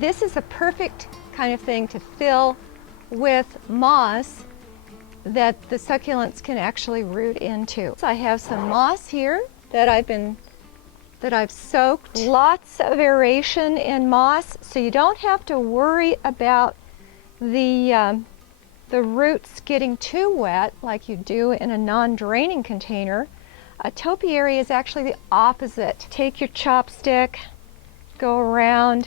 this is a perfect kind of thing to fill with moss that the succulents can actually root into. So I have some moss here that I've soaked. Lots of aeration in moss, so you don't have to worry about the roots getting too wet like you do in a non-draining container. A topiary is actually the opposite. Take your chopstick, go around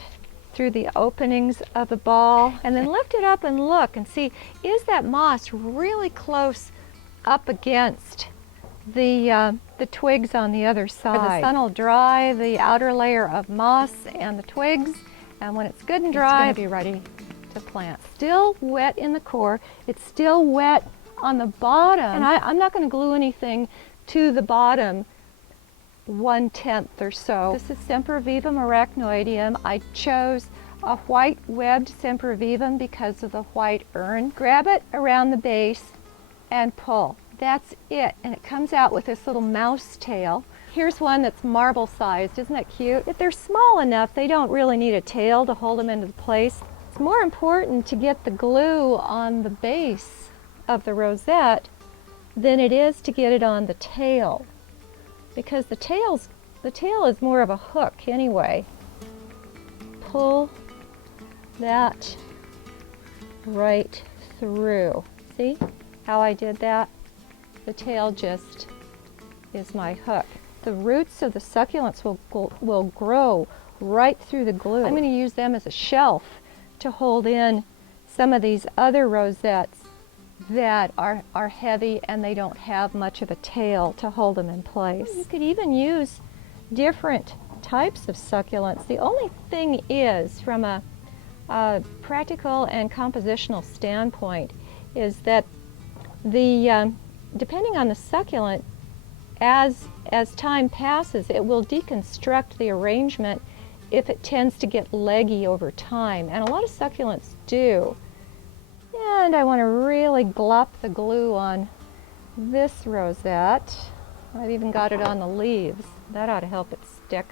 through the openings of the ball, and then lift it up and look and see, is that moss really close up against the twigs on the other side? The sun will dry the outer layer of moss and the twigs, and when it's good and dry, it's going to be ready to plant. Still wet in the core, it's still wet on the bottom, and I'm not going to glue anything to the bottom 1/10 or so. This is sempervivum arachnoideum. I chose a white webbed sempervivum because of the white urn. Grab it around the base and pull. That's it, and it comes out with this little mouse tail. Here's one that's marble sized. Isn't that cute? If they're small enough, they don't really need a tail to hold them into place. It's more important to get the glue on the base of the rosette than it is to get it on the tail, because the tail is more of a hook anyway. Pull that right through. See how I did that? The tail just is my hook. The roots of the succulents will grow right through the glue. I'm going to use them as a shelf to hold in some of these other rosettes that are heavy and they don't have much of a tail to hold them in place. You could even use different types of succulents. The only thing is, from a practical and compositional standpoint, is that depending on the succulent, as time passes, it will deconstruct the arrangement if it tends to get leggy over time, and a lot of succulents do. And I want to really glop the glue on this rosette. I've even got it on the leaves. That ought to help it stick.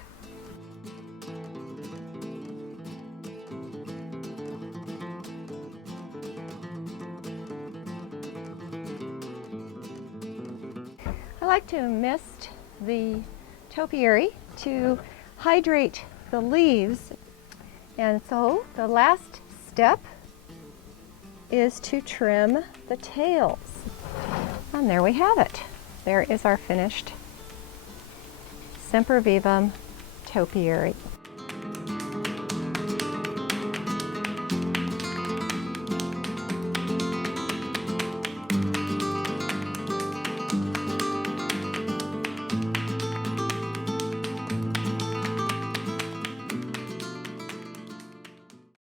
I like to mist the topiary to hydrate the leaves, and so the last step is to trim the tails. And there we have it. There is our finished sempervivum topiary.